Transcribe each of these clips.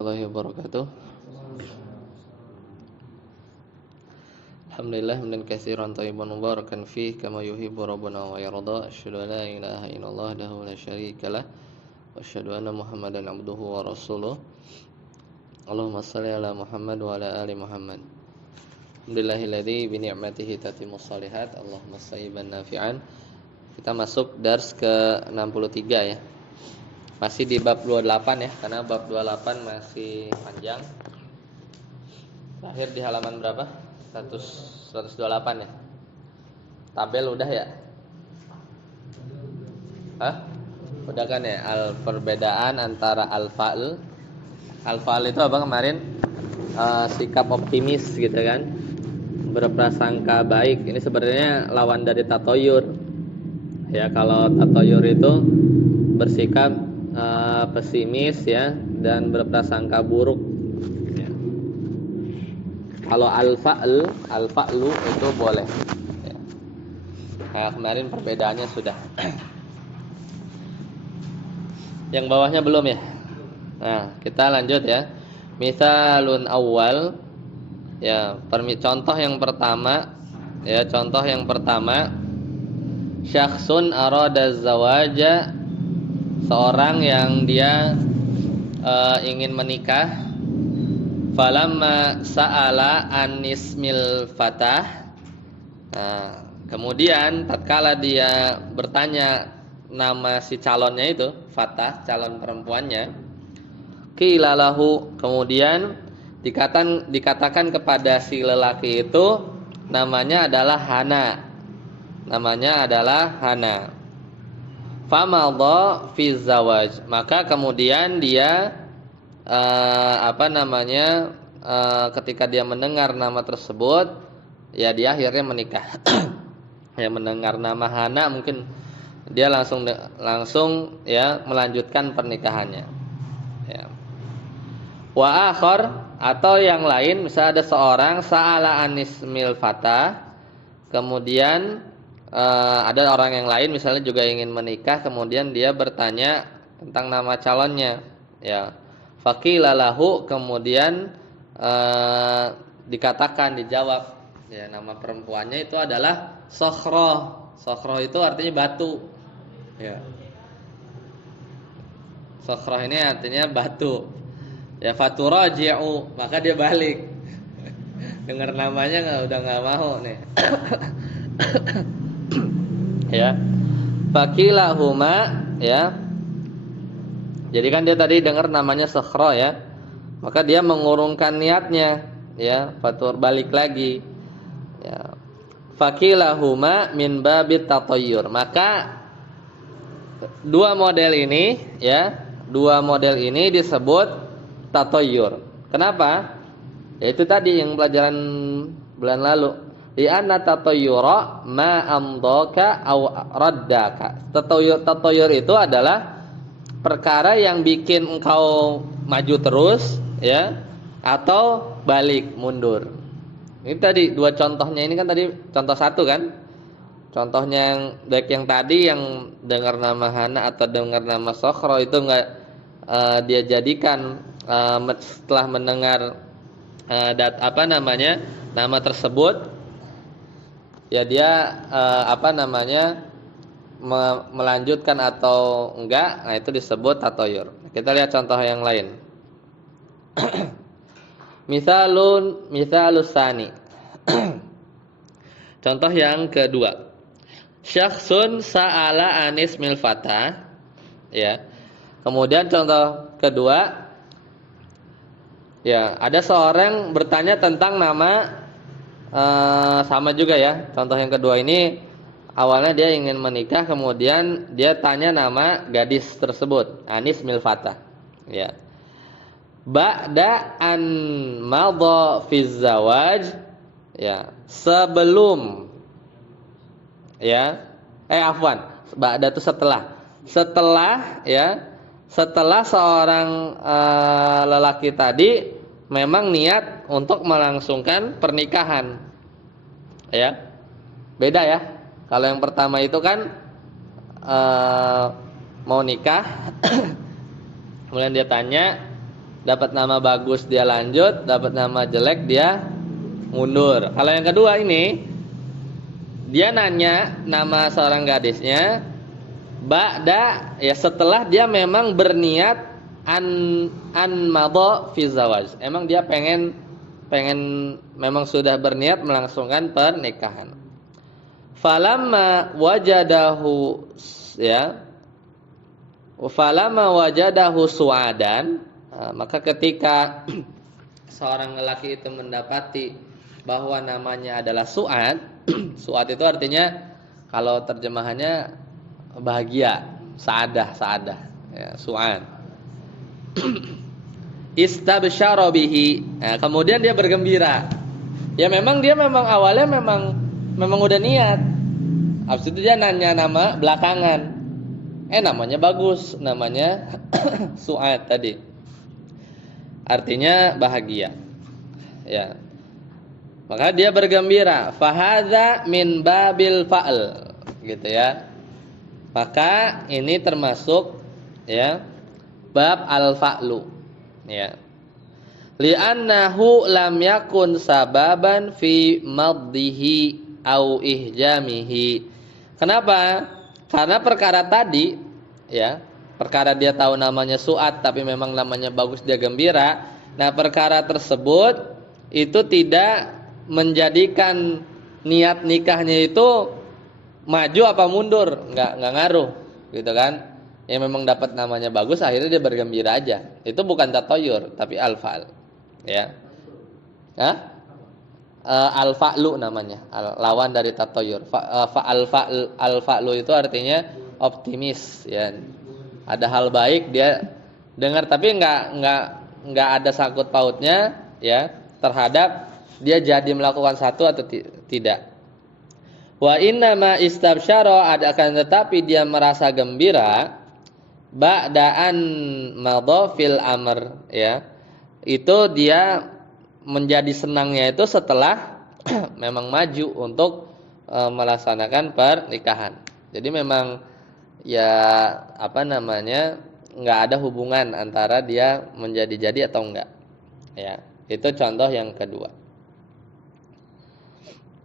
Warahmatullahi wabarakatuh. Alhamdulillah hamdan katsiran thayyiban mubarakan fih kama yuhibbu rabbuna wa yarda. Asyhadu an la ilaha illallah wahdahu la syarikalah wa asyhadu anna Muhammadan abduhu wa rasuluh. Allahumma shalli ala Muhammad wa ala ali Muhammad. Alhamdulillahilladzi bi ni'matihi tatimmus shalihat. Allahumma sayyiban nafi'an. Kita masuk dars ke-63 ya. Masih di bab 28 ya, karena bab 28 masih panjang. Terakhir di halaman berapa? 128 ya. Tabel udah ya? Hah? Udah kan ya? Perbedaan antara al-fa'l. Al-fa'l itu apa kemarin? Sikap optimis gitu kan. Berprasangka baik. Ini sebenarnya lawan dari tatoyur. Ya, kalau tatoyur itu bersikap pesimis ya dan berprasangka buruk ya. Kalau al-fa'lu itu boleh ya. Nah, kemarin perbedaannya sudah. Yang bawahnya belum ya. Nah, kita lanjut ya. Misalun awal ya, contoh yang pertama ya, contoh yang pertama syakhsun arada zawaja, seorang yang dia ingin menikah. Falamma sa'ala an ismil fatah. Nah, kemudian tatkala dia bertanya nama si calonnya itu, fatah, calon perempuannya, qila lahu, kemudian dikatakan kepada si lelaki itu namanya adalah Hana. Namanya adalah Hana. Famadha fi zawaj, maka kemudian dia ketika dia mendengar nama tersebut, ya dia akhirnya menikah. Ya, mendengar nama Hana, mungkin dia langsung ya melanjutkan pernikahannya. Ya. Wa akhar, atau yang lain, misalnya ada seorang sa'ala anismil fatah, kemudian ada orang yang lain misalnya juga ingin menikah, kemudian dia bertanya tentang nama calonnya ya. Faqila lahu, kemudian dijawab ya, nama perempuannya itu adalah Sokhroh. Sokhroh itu artinya batu ya. Sokhroh ini artinya batu ya. Faturaji'u, maka dia balik. Dengar namanya udah nggak mau nih. Ya, fakilahuma ya. Jadi kan dia tadi dengar namanya Sokhro ya, maka dia mengurungkan niatnya ya, fatur balik lagi ya. Fakilahuma min babit tatoyur, maka dua model ini disebut tatoyur. Kenapa? Ya itu tadi yang pelajaran bulan lalu. Di anna tatoyura ma amdaka aw raddaka. Tatoyur itu adalah perkara yang bikin engkau maju terus ya, atau balik mundur. Ini tadi dua contohnya, ini kan tadi contoh satu kan. Contohnya yang baik yang tadi yang dengar nama Hana atau dengar nama Sokhro itu enggak dia jadikan setelah mendengar nama tersebut ya dia melanjutkan atau enggak. Nah, itu disebut tatoyur. Kita lihat contoh yang lain. Misalus sani. Contoh yang kedua. Syakhsun sa'ala anis mil fatah ya. Kemudian contoh kedua ya, ada seorang bertanya tentang nama, sama juga ya. Contoh yang kedua ini awalnya dia ingin menikah, kemudian dia tanya nama gadis tersebut, Anis Milfatah ya. Ba'da an madha fi zawaj ya, sebelum ya, ba'da itu setelah ya, setelah seorang lelaki tadi memang niat untuk melangsungkan pernikahan ya. Beda ya. Kalau yang pertama itu kan mau nikah, kemudian dia tanya dapat nama bagus dia lanjut, dapat nama jelek dia mundur. Kalau yang kedua ini, dia nanya nama seorang gadisnya ba'da, ya setelah dia memang berniat an madha fi zawaj. Emang dia pengen memang sudah berniat melangsungkan pernikahan. Falamma wajadahu, ya. Falamma wajadahu su'adan, maka ketika seorang lelaki itu mendapati bahwa namanya adalah Su'ad. Su'ad itu artinya kalau terjemahannya bahagia, sa'adah, ya, Su'ad. Istabsyara bihi. Nah, kemudian dia bergembira. Ya memang dia awalnya memang udah niat. Habis itu dia nanya nama belakangan. Namanya bagus, namanya Su'ad tadi. Artinya bahagia. Ya. Maka dia bergembira, fahadza min babil fa'l, gitu ya. Maka ini termasuk, ya, bab al-fa'lu, ya. Li'annahu lam yakun sababan fi maddihi au ihjamihi. Kenapa? Karena perkara tadi, ya, perkara dia tahu namanya Su'ad tapi memang namanya bagus, dia gembira. Nah, perkara tersebut itu tidak menjadikan niat nikahnya itu maju apa mundur, enggak ngaruh, gitu kan? Ya memang dapat namanya bagus, akhirnya dia bergembira aja. Itu bukan tatoyur, tapi al-fa'l, ya. Hah? Al-fa'lu namanya, lawan dari tatoyur. Al-fa'lu itu artinya optimis, ya. Ada hal baik dia dengar tapi enggak ada sangkut pautnya, ya, terhadap dia jadi melakukan satu atau tidak. Wa inna ma istabsyara, akan tetapi dia merasa gembira ba'da'an madha fil amr, ya. Itu dia menjadi senangnya itu setelah memang maju untuk melaksanakan pernikahan. Jadi memang, ya, apa namanya, enggak ada hubungan antara dia menjadi-jadi atau enggak. Ya, itu contoh yang kedua.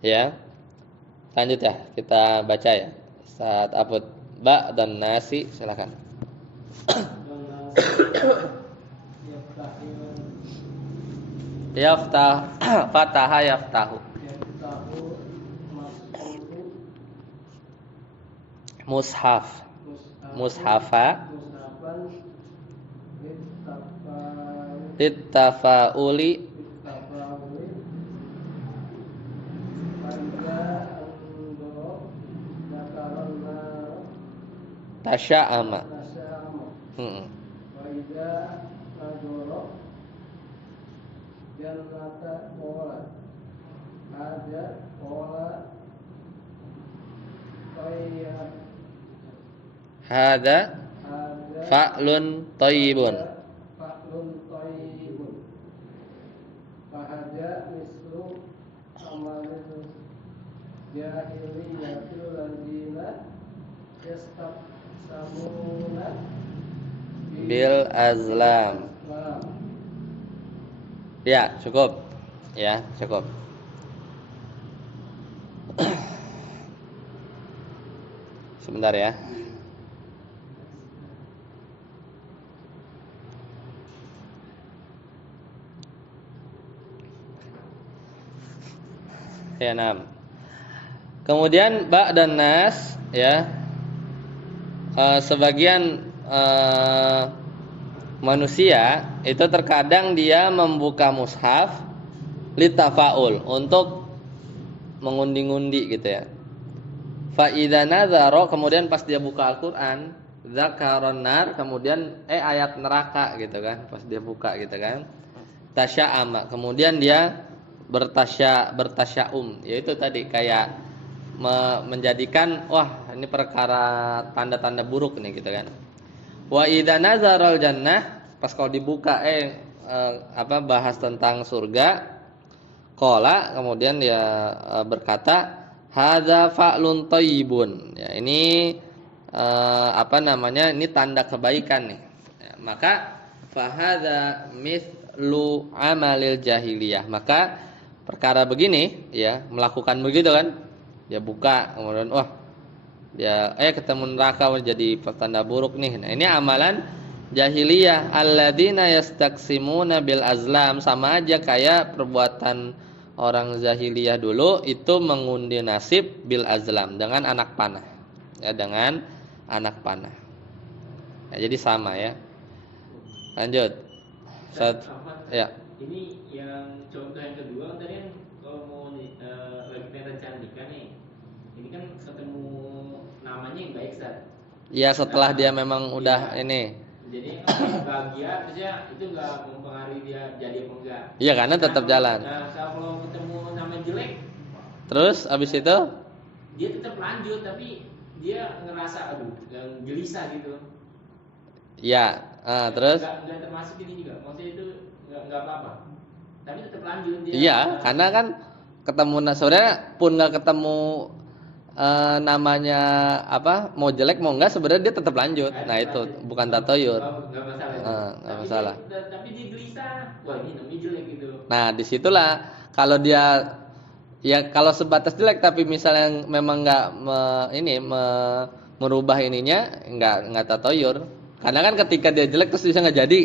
Ya. Lanjut ya, kita baca ya. Saat abud ba dan nasi, silakan. Yaftah, fataha yaftahu. Mushaf. Mushafa. Littafauli. Tasya'ama. Hada fa'lun thayyibun. Fahaja mislu amalil jahiliyatil ladina yastabsamuna bil azlam. Ya, cukup. Ya, cukup. Sebentar ya. Ya, 6. Kemudian ba dan nas, ya. Sebagian manusia itu terkadang dia membuka mushaf litafaul, untuk mengundi-ngundi gitu ya. Fa idza nazara, kemudian pas dia buka Al-Qur'an, dzakaron nar, kemudian ayat neraka gitu kan, pas dia buka gitu kan. Tasya'ama, kemudian dia bertasyaum, yaitu tadi kayak menjadikan wah ini perkara tanda-tanda buruk nih gitu kan. Wa idza nazaral jannah, pas kalau dibuka bahas tentang surga, qala, kemudian dia berkata hadza fa'lun thayyibun. Ya, ini ini tanda kebaikan nih. Ya, maka fahadza mithlu amalil jahiliyah. Maka perkara begini ya, melakukan begitu kan, dia buka kemudian wah dia ketemu neraka jadi pertanda buruk nih. Nah, ini amalan jahiliyah. Alladzina yastaqsimuna bil azlam, sama aja kayak perbuatan orang jahiliyah dulu itu mengundi nasib bil azlam dengan anak panah. Ya, dengan anak panah. Ya, jadi sama ya. Lanjut. Ya. Ini yang contoh yang kedua tadi kan kalau mau lagi pengen cantikan nih. Ini kan ketemu namanya yang baik Ustaz. Iya, setelah dia memang udah ini. Jadi bahagia maksudnya itu enggak mempengaruhi dia jadi apa enggak. Iya, karena tetap jalan. Nah, kalau ketemu nama jelek terus abis itu dia tetap lanjut tapi dia ngerasa gelisah gitu. Iya, terus enggak termasuk ini juga. Maksudnya itu enggak apa-apa. Tapi tetap lanjut dia. Iya, karena kan ketemu sebenarnya pun nggak ketemu namanya apa, mau jelek mau enggak sebenarnya dia tetap lanjut. Nah, itu bukan tatoyur. Enggak masalah. Enggak masalah. Tapi dia gelisah. Wah, ini namanya jelek gitu. Nah, disitulah kalau dia ya kalau sebatas jelek tapi misalnya memang nggak merubah ininya, nggak tatoyur. Karena kan ketika dia jelek terus bisa nggak jadi,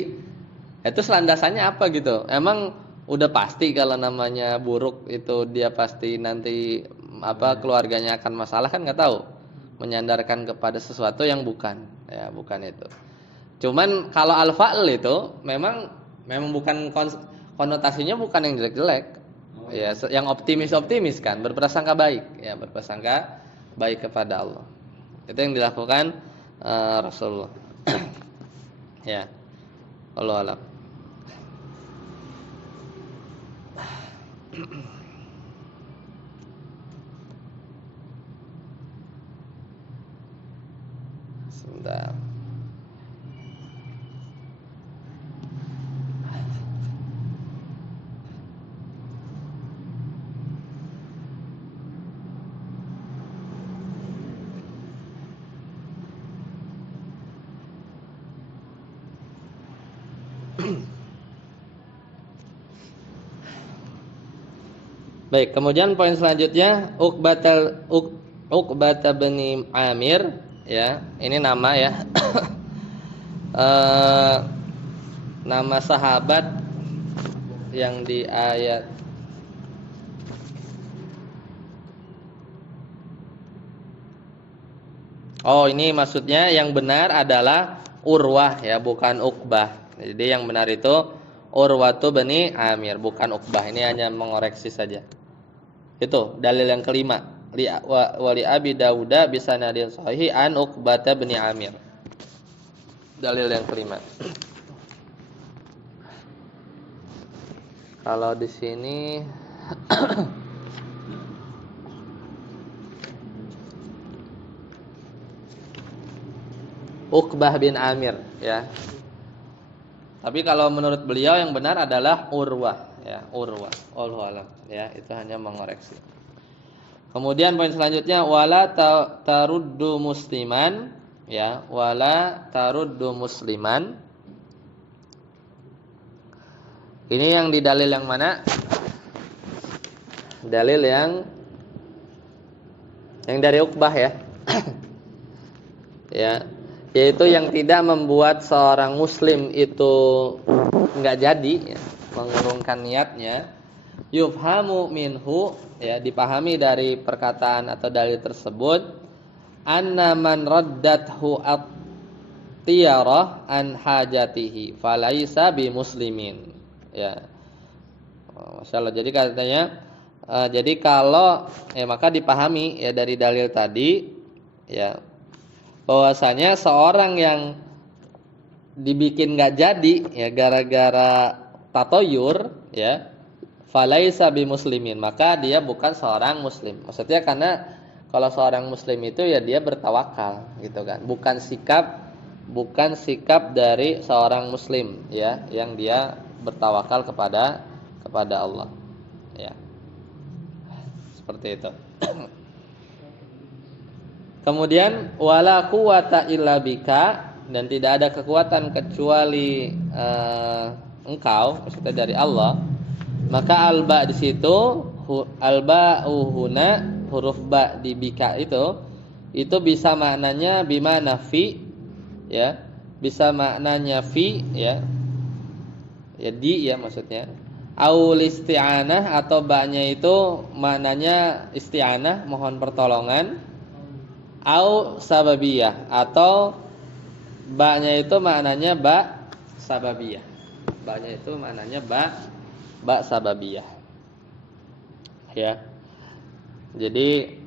itu landasannya apa gitu? Emang udah pasti kalau namanya buruk itu dia pasti nanti keluarganya akan masalah, kan nggak tahu. Menyandarkan kepada sesuatu yang bukan, ya bukan itu. Cuman kalau al-fa'l itu memang bukan konotasinya bukan yang jelek-jelek. Ya, yang optimis kan, berprasangka baik, ya berprasangka baik kepada Allah. Itu yang dilakukan Rasulullah. Ya. Wallahu a'lam. Sebentar. Baik, kemudian poin selanjutnya Uqbah bin Amir, ya. Ini nama ya. Nama sahabat yang di ayat ini maksudnya yang benar adalah Urwah ya, bukan Uqbah. Jadi yang benar itu Urwatu bin Amir, bukan Uqbah. Ini hanya mengoreksi saja. Itu dalil yang kelima. Wali Abi Dawuda bisanadin sahih an Uqbah bin Amir. Dalil yang kelima. Kalau di sini Uqbah bin Amir ya. Tapi kalau menurut beliau yang benar adalah Urwah ya, Urwah. Allahu a'lam ya, itu hanya mengoreksi. Kemudian poin selanjutnya wala taruddu musliman ya, wala taruddu musliman. Ini yang di dalil yang mana? Dalil yang dari Uqbah ya. Ya, yaitu yang tidak membuat seorang muslim itu enggak jadi ya, mengurungkan niatnya, yufhamu minhu ya, dipahami dari perkataan atau dalil tersebut, anna man raddathu at-tiyarah an hajatihi falaisa bimuslimin ya. Masyaallah. Jadi katanya jadi kalau maka dipahami ya dari dalil tadi ya, bahwasanya seorang yang dibikin enggak jadi ya gara-gara tatoyur ya, falaisa bimuslimin, maka dia bukan seorang muslim. Maksudnya karena kalau seorang muslim itu ya dia bertawakal gitu kan, bukan sikap dari seorang muslim ya, yang dia bertawakal kepada Allah ya. Seperti itu. Kemudian wala quwata illa bika dan tidak ada kekuatan kecuali engkau, maksudnya dari Allah, maka alba di situ alba uhuna huruf ba di bika itu bisa maknanya bimana fi, ya, bisa maknanya fi, ya, ya di, ya maksudnya, aul isti'anah atau ba-nya itu maknanya isti'anah, mohon pertolongan, au sababiyah atau ba-nya itu maknanya ba sababiyah. Ba-nya itu maknanya ba sababiyah. Ya. Jadi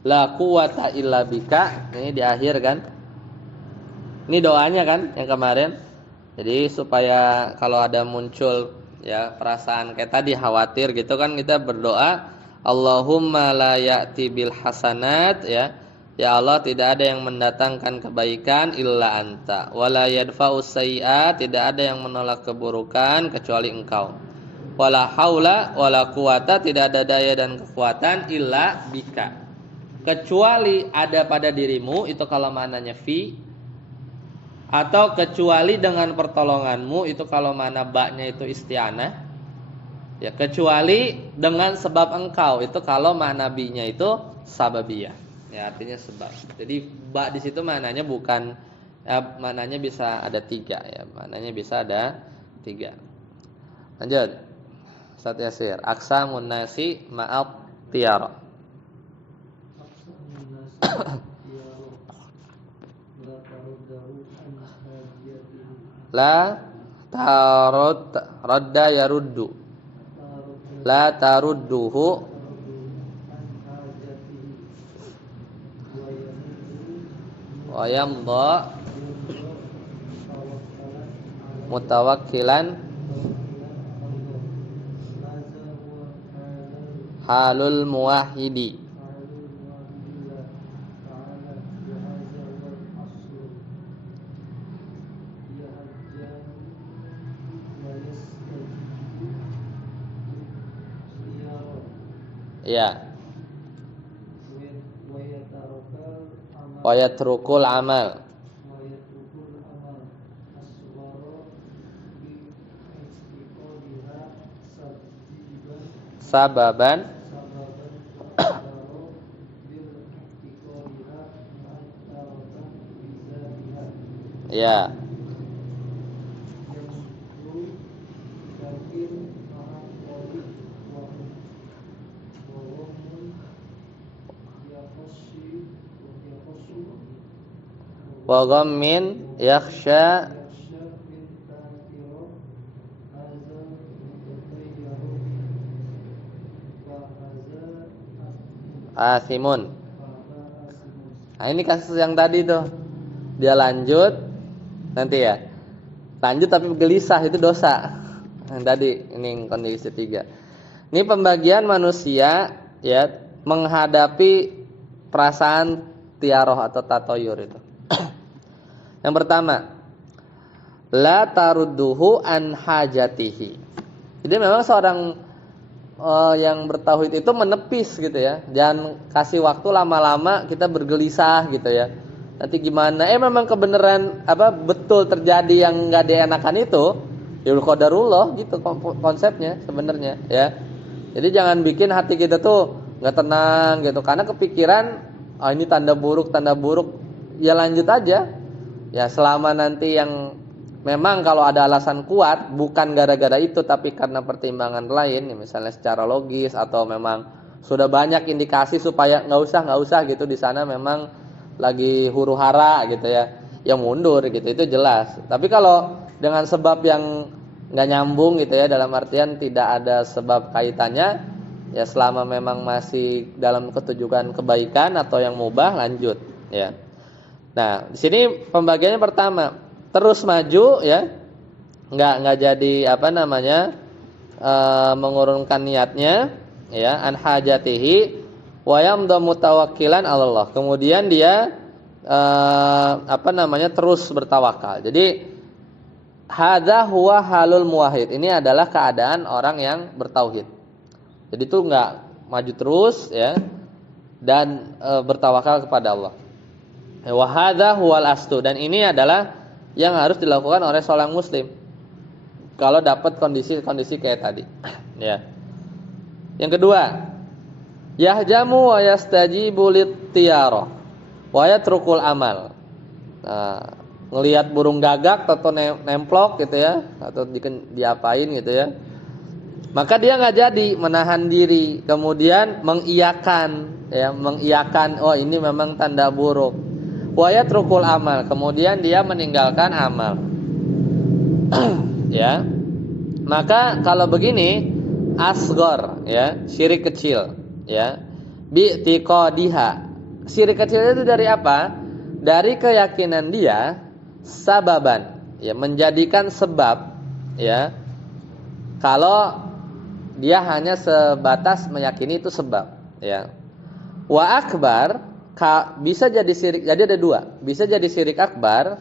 la quwata illa bika, ini di akhir kan. Ini doanya kan yang kemarin. Jadi supaya kalau ada muncul ya perasaan kayak tadi khawatir gitu kan, kita berdoa Allahumma la ya'ti bil hasanat, ya. Ya Allah, tidak ada yang mendatangkan kebaikan illa anta, wala yadfa'us sayyi'at, tidak ada yang menolak keburukan kecuali engkau. Wala haula wala quwata, tidak ada daya dan kekuatan illa bika, kecuali ada pada dirimu, itu kalau maknanya fi, atau kecuali dengan pertolonganmu, itu kalau mana ba-nya itu isti'anah, ya, kecuali dengan sebab engkau, itu kalau makna bi-nya itu sababiyah, ya, artinya sebab. Jadi ba di situ maknanya bukan, ya, maknanya bisa ada 3, ya, maknanya bisa ada 3. Lanjut. Ustaz Yasir, aqsamun nasi ma'at tiyara. La tarud radda yaruddu, la tarudduhu wa yamdha mutawakkilan halul muwahhidi. Ya. Wa yatrukul amal. Sababan. Ya. Wa ghammin yakhsha asimun. Nah, ini kasus yang tadi tuh. Dia lanjut nanti ya. Lanjut tapi gelisah, itu dosa. Yang tadi ini kondisi 3. Ini pembagian manusia, ya, menghadapi perasaan tiaroh atau tatoyur itu. Yang pertama, la tarudduhu an hajatihi. Jadi memang seorang yang bertauhid itu menepis gitu ya. Jangan kasih waktu lama-lama kita bergelisah gitu ya. Nanti gimana? Memang kebenaran betul terjadi yang enggak dienakan itu, ya qadarullah gitu konsepnya sebenarnya, ya. Jadi jangan bikin hati kita tuh enggak tenang gitu karena kepikiran ini tanda buruk. Ya lanjut aja. Ya selama nanti yang memang kalau ada alasan kuat bukan gara-gara itu tapi karena pertimbangan lain, ya misalnya secara logis atau memang sudah banyak indikasi supaya nggak usah gitu, di sana memang lagi huru-hara gitu ya, yang mundur gitu, itu jelas. Tapi kalau dengan sebab yang nggak nyambung gitu ya, dalam artian tidak ada sebab kaitannya, ya selama memang masih dalam ketujuan kebaikan atau yang mubah, lanjut ya. Nah, di sini pembagiannya pertama, terus maju ya. Enggak jadi mengurungkan niatnya ya, an hajatihi wa yamda mutawakkilan 'ala Allah. Kemudian dia terus bertawakal. Jadi hadza huwa halul muwahhid. Ini adalah keadaan orang yang bertauhid. Jadi itu enggak maju terus ya dan bertawakal kepada Allah. Wa hadza huwal aslu, dan ini adalah yang harus dilakukan oleh seorang muslim kalau dapat kondisi-kondisi kayak tadi. Ya. Yang kedua, yahjamu wa yastajibu littiyarah wa yatrukul amal. Nah, ngelihat burung gagak atau nemplok gitu ya, atau diapain gitu ya, maka dia nggak jadi menahan diri, kemudian mengiyakan, ya, mengiyakan, oh ini memang tanda buruk. Wa yatrukul amal, kemudian dia meninggalkan amal. Ya. Maka kalau begini asghar, ya, syirik kecil, ya. Bi'tiqadiha. Syirik kecil itu dari apa? Dari keyakinan dia sababan, ya, menjadikan sebab, ya. Kalau dia hanya sebatas meyakini itu sebab, ya. Wa akbar, bisa jadi syirik, jadi ada dua. Bisa jadi syirik akbar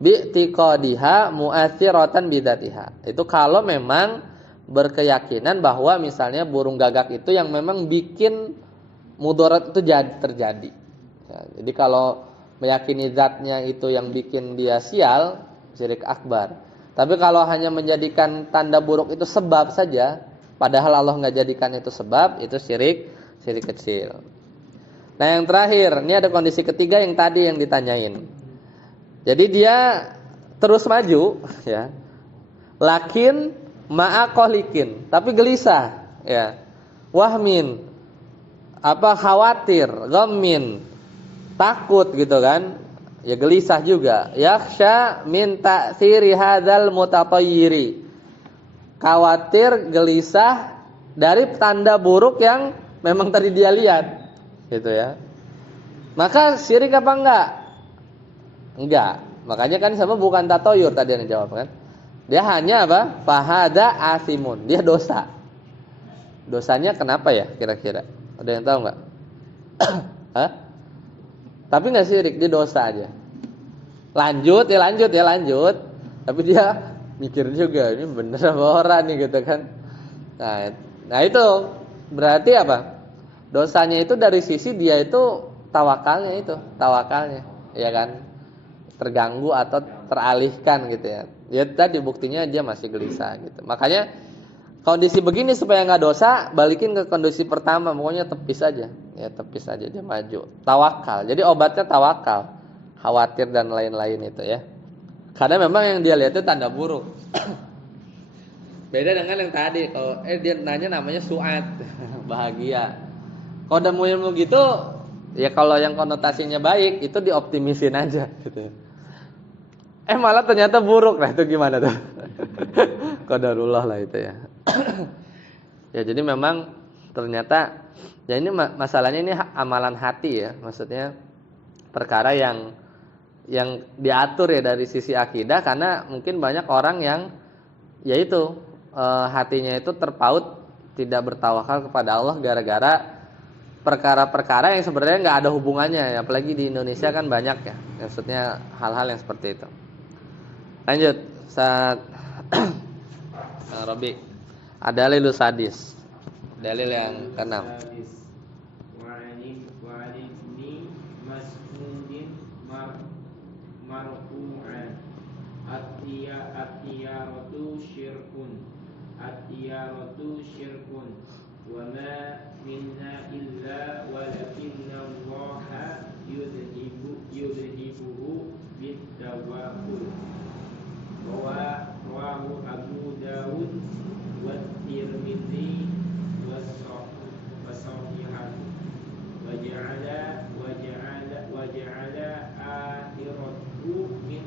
bi'tiqadiha mu'athiratan bidzatiha. Itu kalau memang berkeyakinan bahwa misalnya burung gagak itu yang memang bikin mudarat itu terjadi. Ya, jadi kalau meyakini zatnya itu yang bikin dia sial, syirik akbar. Tapi kalau hanya menjadikan tanda buruk itu sebab saja, padahal Allah nggak jadikan itu sebab, itu syirik kecil. Nah yang terakhir, ini ada kondisi ketiga yang tadi yang ditanyain. Jadi dia terus maju, ya. Lakin ma'aqolikin, tapi gelisah, ya. Wahmin, khawatir, ghammin, takut gitu kan. Ya gelisah juga. Yakhsha min ta'thiri hadzal mutatayyiri. Khawatir, gelisah dari tanda buruk yang memang tadi dia lihat, gitu ya. Maka syirik apa enggak? Enggak. Makanya kan sama bukan tatoyur tadi yang dijawab kan. Dia hanya apa? Fahada asimun. Dia dosa. Dosanya kenapa ya kira-kira? Ada yang tahu enggak? Hah? Tapi enggak syirik, dia dosa aja. Lanjut. Tapi dia mikir juga, ini bener apa orang nih gitu kan. Nah itu berarti apa? Dosanya itu dari sisi dia itu tawakalnya, ya kan? Terganggu atau teralihkan gitu ya. Ya tadi buktinya dia masih gelisah gitu. Makanya kondisi begini supaya nggak dosa, balikin ke kondisi pertama, pokoknya tepis aja. Ya tepis aja, dia maju. Tawakal. Jadi obatnya tawakal. Khawatir dan lain-lain itu ya. Karena memang yang dia lihat itu tanda buruk. Beda dengan yang tadi. Kalau dia nanya namanya su'ad, bahagia. Kalau udah ilmu gitu, ya kalau yang konotasinya baik itu dioptimisin aja gitu. Malah ternyata buruk. Nah itu gimana tuh? Qadarullah lah itu ya. Ya jadi memang ternyata ya ini masalahnya ini amalan hati ya. Maksudnya perkara yang diatur ya dari sisi akidah, karena mungkin banyak orang yang yaitu hatinya itu terpaut tidak bertawakal kepada Allah gara-gara perkara-perkara yang sebenarnya nggak ada hubungannya ya. Apalagi di Indonesia kan banyak ya. Maksudnya hal-hal yang seperti itu. Lanjut, Ustaz Robi. Dalil sadis. Dalil yang keenam. Wa'alibni mas'udin marfu'an at-tiyaratu syirkun wa ma minna illa walakinna Allaha yudhibuhu bit-tawakkul. Rawahu Abu Dawud wa Tirmidzi wa Sahihah wa ja'ala akhiratu min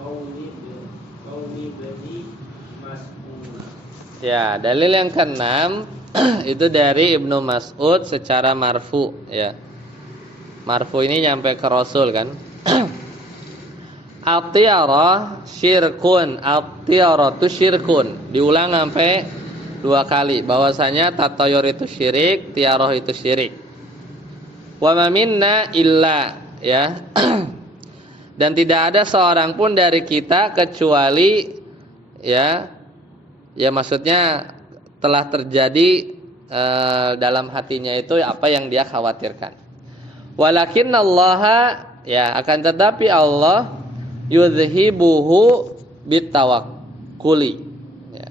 qawli Bani Mas'ud. Ya, dalil yang keenam itu dari Ibnu Mas'ud secara marfu ya. Marfu ini nyampe ke Rasul kan. At-tiyarah syirkun, at-tiyaratu syirkun. Diulang sampai 2 kali bahwasanya tatayur itu syirik, tiarah itu syirik. Wa ma minna illa ya. Dan tidak ada seorang pun dari kita kecuali ya maksudnya telah terjadi dalam hatinya itu apa yang dia khawatirkan. Walakinnallaha Ya, akan tetapi Allah yudhibuhu bitawakkuli. Ya.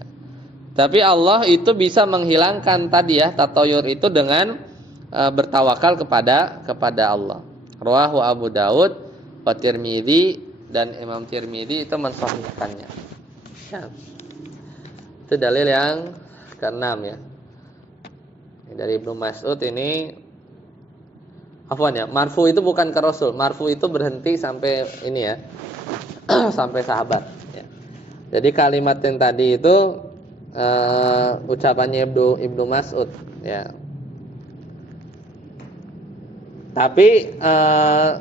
Tapi Allah itu bisa menghilangkan tadi ya tatoyur itu dengan bertawakal kepada Allah. Rawahu Abu Daud wa Tirmidzi, dan Imam Tirmidzi itu mensahihkannya. Ya. Itu dalil yang ke-6 ya. Dari Ibnu Mas'ud ini, afwan ya, marfu itu bukan ke Rasul, marfu itu berhenti sampai ini ya, sampai sahabat. Ya. Jadi kalimat yang tadi itu ucapannya Ibnu Mas'ud. Ya. Tapi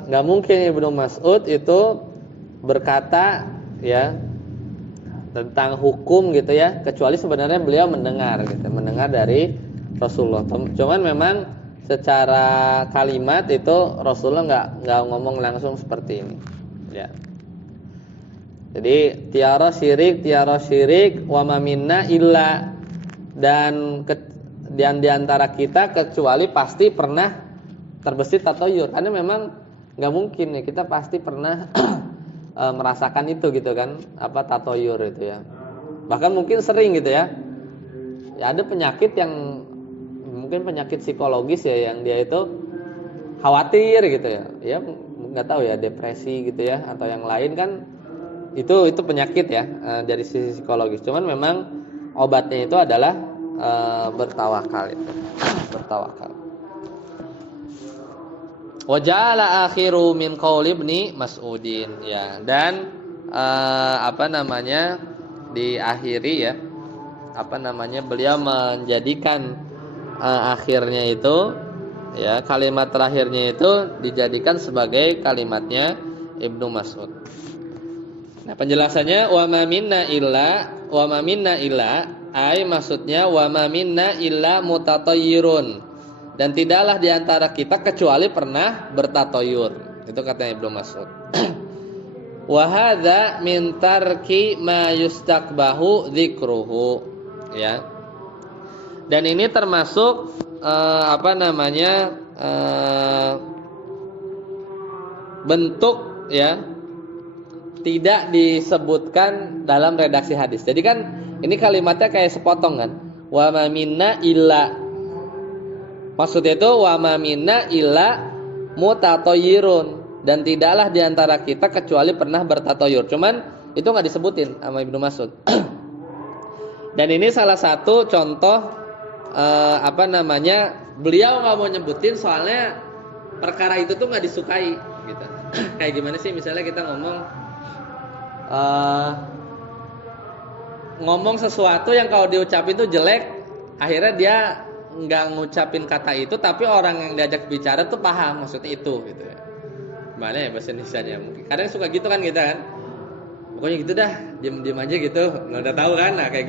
nggak mungkin Ibnu Mas'ud itu berkata ya tentang hukum gitu ya, kecuali sebenarnya beliau mendengar gitu, mendengar dari Rasulullah. Cuman memang secara kalimat itu Rasulullah nggak ngomong langsung seperti ini. Ya. Jadi tiara syirik wa ma minna illa, dan di antara kita kecuali pasti pernah terbesit tatoyur. Karena memang nggak mungkin ya, kita pasti pernah merasakan itu gitu kan, apa tatoyur itu ya. Bahkan mungkin sering gitu ya. Ya ada penyakit yang mungkin penyakit psikologis ya, yang dia itu khawatir gitu ya. Ya nggak tahu ya, depresi gitu ya atau yang lain kan, itu penyakit ya dari sisi psikologis. Cuman memang obatnya itu adalah bertawakal itu. Bertawakal. Wa ja'ala akhiru min qauli Ibnu Mas'udin ya, dan diakhiri ya, beliau menjadikan akhirnya itu ya, kalimat terakhirnya itu dijadikan sebagai kalimatnya Ibnu Mas'ud. Nah, penjelasannya wa ma minna illa ai maksudnya wa ma minna illa mutatayyirun, dan tidaklah di antara kita kecuali pernah bertatoyur. Itu katanya Ibnu Mas'ud. Wa hadza min tarki ma yustaqbahu dzikruhu ya. Dan ini termasuk bentuk ya tidak disebutkan dalam redaksi hadis. Jadi kan ini kalimatnya kayak sepotong kan. Wa ma minna illa, maksudnya itu wa ma minna illa mutatayyirun, dan tidaklah di antara kita kecuali pernah bertatoyur. Cuman itu enggak disebutin sama Ibnu Mas'ud. Dan ini salah satu contoh beliau enggak mau nyebutin soalnya perkara itu tuh enggak disukai gitu. Kayak gimana sih misalnya kita ngomong sesuatu yang kalau diucapin itu jelek, akhirnya dia nggak ngucapin kata itu, tapi orang yang diajak bicara tuh paham maksudnya itu gitu ya. Gimana ya bahasa Indonesianya? Mungkin kadang suka gitu kan kita kan. Pokoknya gitu dah, diam aja gitu. Nggak udah tahu kan? Nah, kayak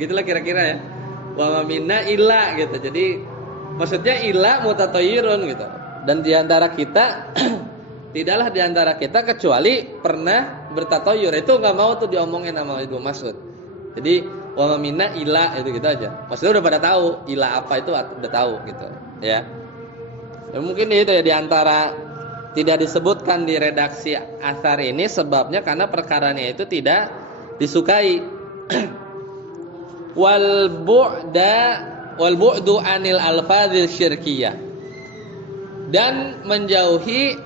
gitulah kira-kira ya. Wa minna illa gitu. Jadi maksudnya illa mutatayyirun gitu. Dan di antara kita tidaklah di antara kita kecuali pernah bertatoyur. Itu nggak mau tuh diomongin sama Ibnu Mas'ud. Jadi wa minna ila itu gitu aja. Maksudnya udah pada tahu ila apa itu, udah tahu gitu ya. Dan mungkin itu ya di antara tidak disebutkan di redaksi atsar ini sebabnya karena perkaranya itu tidak disukai. wal bu'du anil alfadzil syirkiyah, dan menjauhi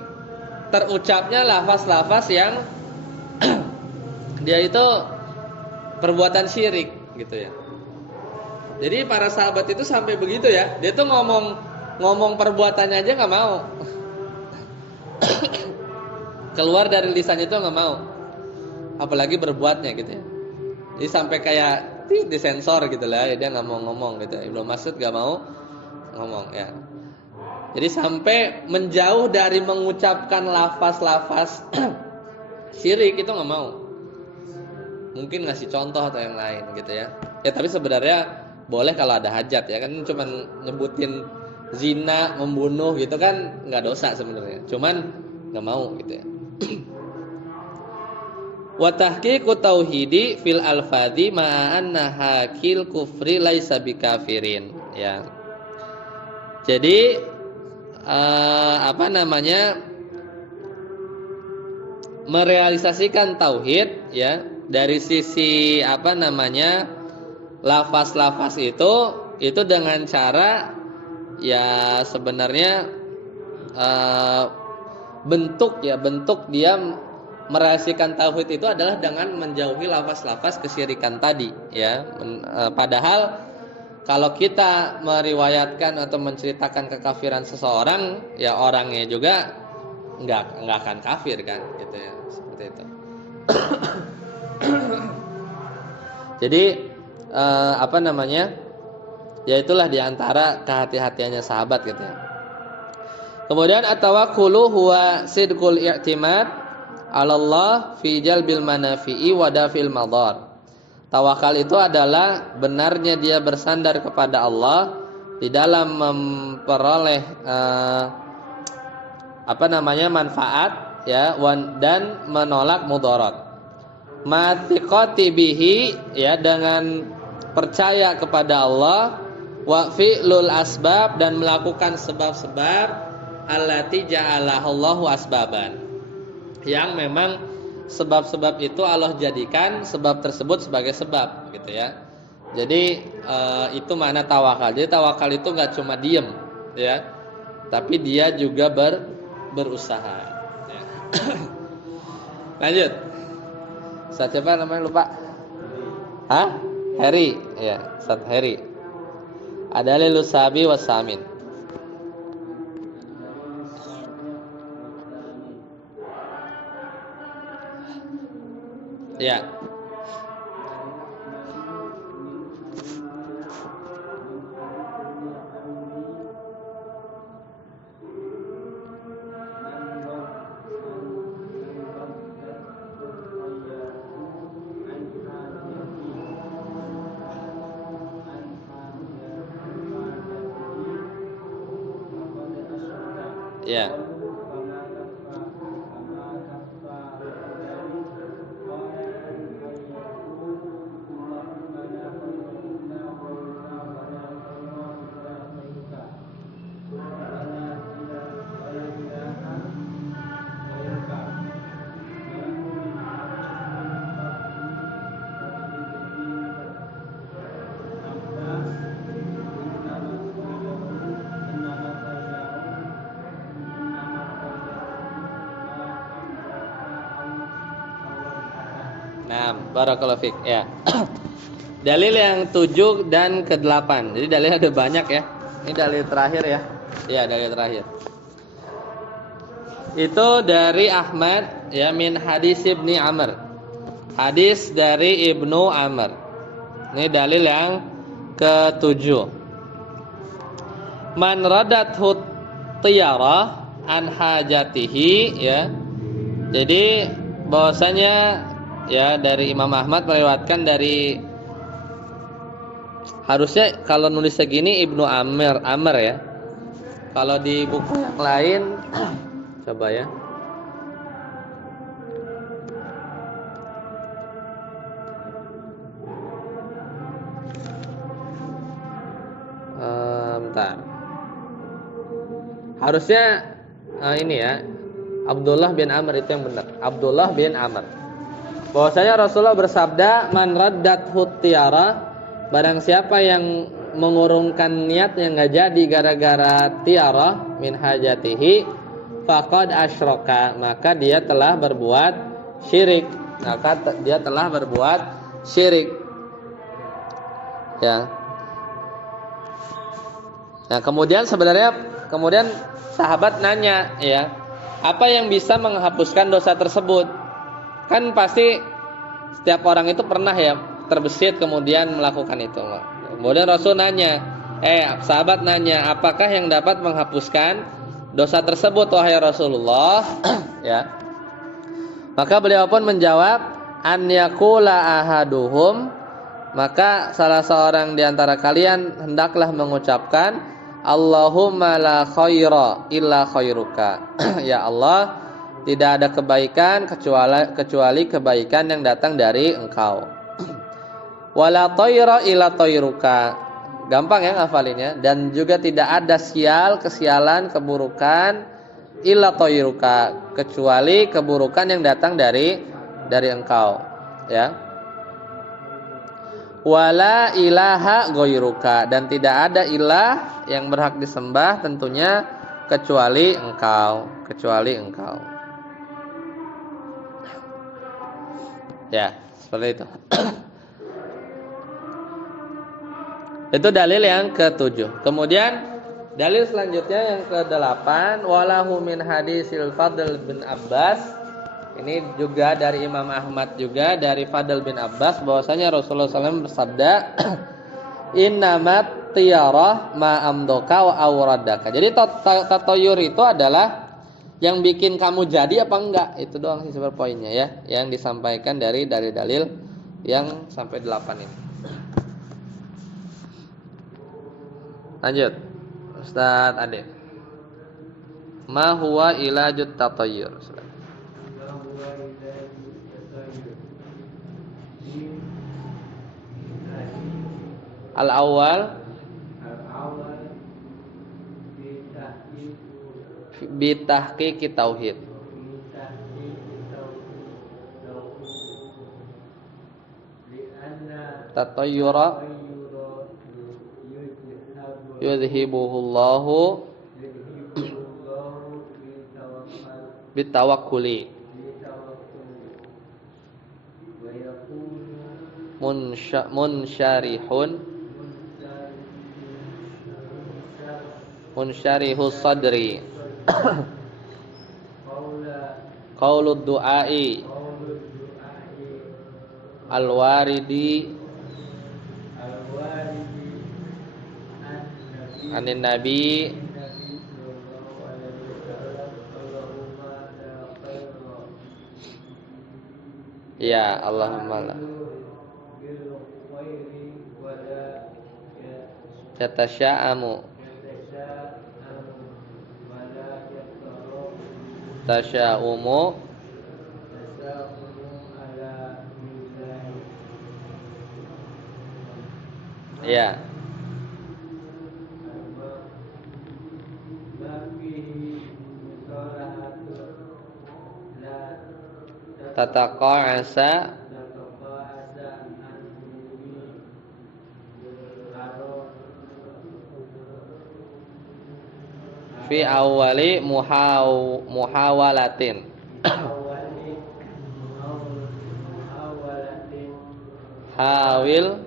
terucapnya lafaz-lafaz yang dia itu perbuatan syirik gitu ya. Jadi para sahabat itu sampai begitu ya. Dia tuh ngomong perbuatannya aja nggak mau. Keluar dari lisannya itu nggak mau. Apalagi berbuatnya gitu ya. Jadi sampai kayak disensor gitu lah. Dia nggak mau ngomong gitu. Ibnu Mas'ud nggak mau ngomong ya. Jadi sampai menjauh dari mengucapkan lafaz-lafaz syirik itu nggak mau. Mungkin ngasih contoh atau yang lain gitu ya. Ya tapi sebenarnya boleh kalau ada hajat ya, kan cuman nyebutin zina, membunuh gitu kan nggak dosa sebenarnya. Cuman nggak mau gitu ya. Wa tahqiqu tauhidi fil alfadhi ma'a anna hakil kufri laisa bikafirin ya. Jadi merealisasikan tauhid ya dari sisi lafaz-lafaz itu dengan cara ya sebenarnya bentuk dia merealisasikan tauhid itu adalah dengan menjauhi lafaz-lafaz kesyirikan tadi ya. Padahal kalau kita meriwayatkan atau menceritakan kekafiran seseorang ya orangnya juga nggak akan kafir kan gitu ya, seperti itu. Jadi ya itulah diantara kehati-hatiannya sahabat gitu ya. Kemudian at-tawakkulu huwa sidqul i'timad 'ala Allah fi jalbil manafi'i wa dafil madar. Tawakal itu adalah benarnya dia bersandar kepada Allah di dalam memperoleh manfaat ya dan menolak mudarat. Matiqati bihi ya dengan percaya kepada Allah, wa fi'lul asbab dan melakukan sebab-sebab allati ja'alahallahu asbaban. Yang memang sebab-sebab itu Allah jadikan sebab tersebut sebagai sebab gitu ya. Jadi itu makna tawakal. Jadi tawakal itu enggak cuma diem ya, tapi dia juga berusaha ya. Lanjut. Ustaz siapa namanya lupa? Hah? Heri ya, Ustaz Heri. Adalil sabi wasamin. Ya. Ya. Nah, barakallahu fiik ya. Dalil yang 7 dan ke-8. Jadi dalil ada banyak ya. Ini dalil terakhir ya. Ya, dalil terakhir. Itu dari Ahmad ya min hadis Ibnu Amr. Hadis dari Ibnu Amr. Ini dalil yang ke-7. Man radathu tiyarah an hajatihi ya. Jadi bahwasanya ya dari Imam Ahmad melewatkan dari, harusnya kalau nulis segini Ibnu Amr ya. Kalau di buku yang lain coba ya. Bentar. Harusnya ini ya, Abdullah bin Amr itu yang benar. Abdullah bin Amr. Bahwasanya Rasulullah bersabda, man raddat hutiyara, barang siapa yang mengurungkan niat yang enggak jadi gara-gara tiara min hajatihi, faqad asyraka, maka dia telah berbuat syirik. Ya. Nah, kemudian sahabat nanya, ya, apa yang bisa menghapuskan dosa tersebut? Kan pasti setiap orang itu pernah ya terbesit kemudian melakukan itu. Kemudian Rasul nanya, sahabat nanya, apakah yang dapat menghapuskan dosa tersebut wahai Rasulullah? Ya. Maka beliau pun menjawab, an yaqula ahaduhum, maka salah seorang di antara kalian hendaklah mengucapkan, Allahumma la khaira illa khairuka. Ya Allah, tidak ada kebaikan kecuali kebaikan yang datang dari Engkau. Wala tayra illa tayruka. Gampang ya ngafalinnya. Dan juga tidak ada kesialan, keburukan illa tayruka, kecuali keburukan yang datang dari engkau, ya. Wala ilaha ghairuka, dan tidak ada ilah yang berhak disembah tentunya kecuali engkau. Ya, seperti itu. Itu dalil yang ke-7. Kemudian dalil selanjutnya yang ke-8, walahu min hadisil Fadl bin Abbas. Ini juga dari Imam Ahmad, juga dari Fadl bin Abbas, bahwasanya Rasulullah SAW bersabda, innamat tiyarah ma amdoka wa awradaka. Jadi tatoyur itu adalah yang bikin kamu jadi apa enggak. Itu doang sih sebenarnya poinnya, ya, yang disampaikan dari dalil yang sampai 8 ini. Lanjut, Ustaz Ade. Ma huwa ilajut tatayyur? Al-awwal bitahqiqi tauhid. Tatayyura yudhibuhullahu bitawakkuli munsyarihus sadri qaulud du'ai al-waridi anin nabi ya Allahumma la yatasya'amu tasya'umu ya tataqa'asa fi awali muhawalatin hawil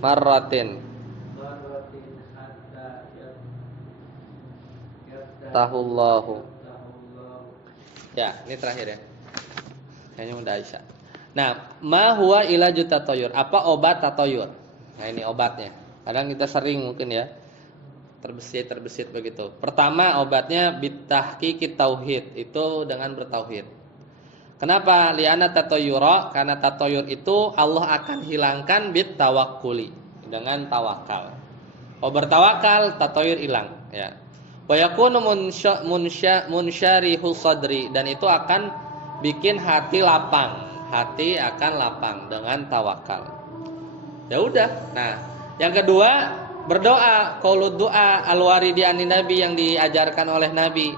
marratin tahullahu. Ya, ini terakhir ya. Kayaknya udah Aisyah. Nah, ma huwa ilajut tatoyur? Apa obat tatoyur? Nah, ini obatnya. Kadang kita sering mungkin ya terbesit begitu. Pertama, obatnya bitahqiqi tauhid, itu dengan bertauhid. Kenapa? Li'anna tatoyura, karena tatoyur itu Allah akan hilangkan bit tawakkuli, dengan tawakal. Kalau bertawakal, tatoyur hilang, ya. Wa yakunu munsyarihus sadri, dan itu akan bikin hati lapang. Hati akan lapang dengan tawakal. Ya udah. Nah, yang kedua, berdoa, qaulud du'a al-waridi anin nabi, yang diajarkan oleh Nabi.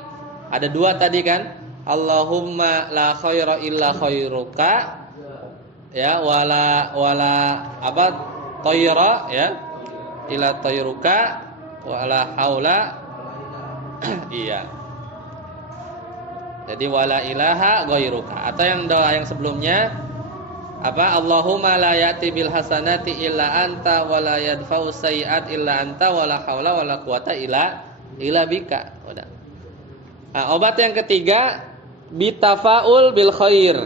Ada 2 tadi kan? Allahumma la khaira illa khairuka, ya, wala apa? Tayra, ya. Illa tayruka wala haula. Iya. Jadi wala ilaha ghairuka. Atau yang doa yang sebelumnya apa? Allahumma la ya'ti bil hasanati illa anta wa la yadfa'u sayyi'at illa anta wa la haula wa la quwata illa bika. Udah. Nah, obat yang ketiga bitafaul bil khair.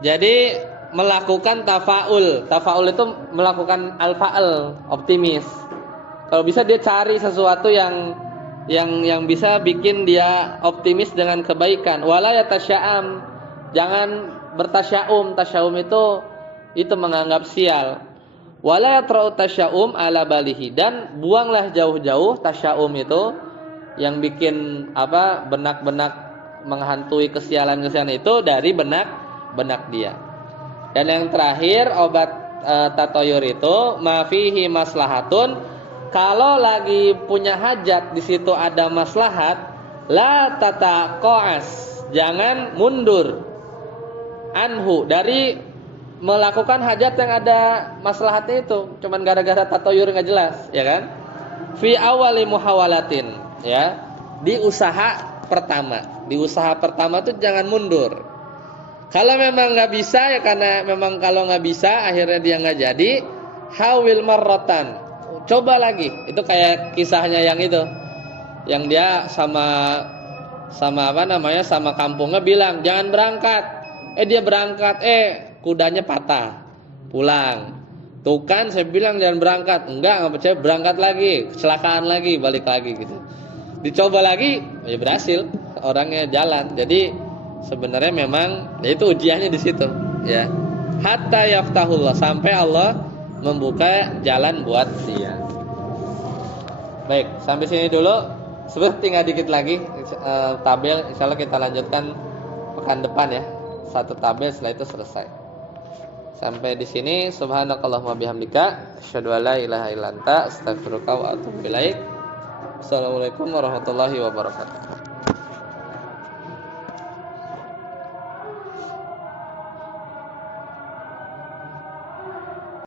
Jadi melakukan tafaul. Tafaul itu melakukan al-fa'al, optimis. Kalau bisa dia cari sesuatu yang bisa bikin dia optimis dengan kebaikan. Wala yatasya'am, jangan bertasya'um. Tasya'um itu menganggap sial. Wala yatra'u tasya'um ala balihi, dan buanglah jauh-jauh tasya'um itu yang bikin apa? Benak-benak menghantui kesialan itu dari benak dia. Dan yang terakhir, obat tatoyur itu ma fihi maslahatun, kalau lagi punya hajat, di situ ada maslahat, La tataqa'as, jangan mundur anhu, dari melakukan hajat yang ada maslahatnya itu, cuman gara-gara tatoyur nggak jelas, ya kan? Fi awali muhawalatin, ya, di usaha pertama tuh jangan mundur. Kalau memang nggak bisa, ya karena memang kalau nggak bisa akhirnya dia nggak jadi, hawil marrotan, coba lagi. Itu kayak kisahnya yang itu, yang dia sama apa namanya, sama kampungnya bilang jangan berangkat. Dia berangkat, kudanya patah, pulang. Tuh kan saya bilang jangan berangkat, enggak percaya, berangkat lagi, kecelakaan lagi, balik lagi gitu. Dicoba lagi, ya berhasil, orangnya jalan. Jadi sebenarnya memang ya itu ujiannya di situ, ya. Hatta yaftahullah, sampai Allah membuka jalan buat dia. Baik, sampai sini dulu. Sebenarnya tinggal dikit lagi tabel, insyaallah kita lanjutkan pekan depan ya. Satu tabel, setelah itu selesai. Sampai di sini, subhanakallahumma bihamdika, asyhadu an la ilaha illa anta, astaghfiruka wa atubu ilaik. Assalamualaikum warahmatullahi wabarakatuh.